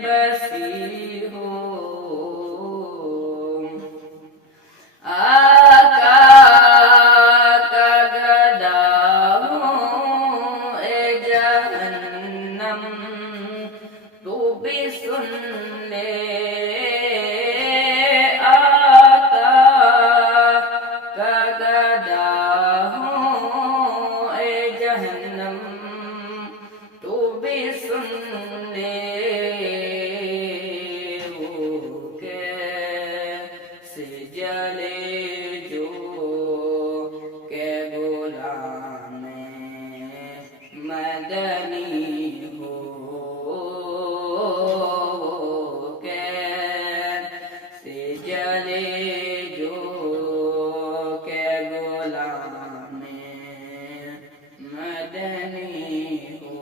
بسی ہوں آقا کا گدا ہوں اے جہنم تو بھی سن لے آقا کا گدا ہوں اے جہنم تو بھی سن لے وہ کیسے جلے جو کہ غلام مدنی ہو کیسے جلے جو کہ غلام مدنی ہو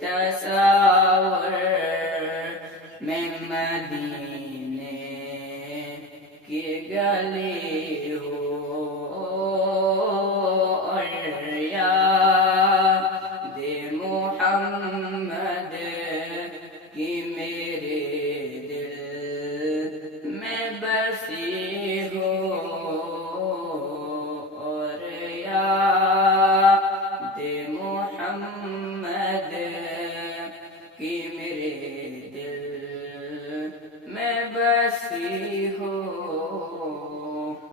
تصور میں مدینے کی گلی ہو اور یاد محمد کی میرے دل میں بسی ہو اور یاد محمد کی میرے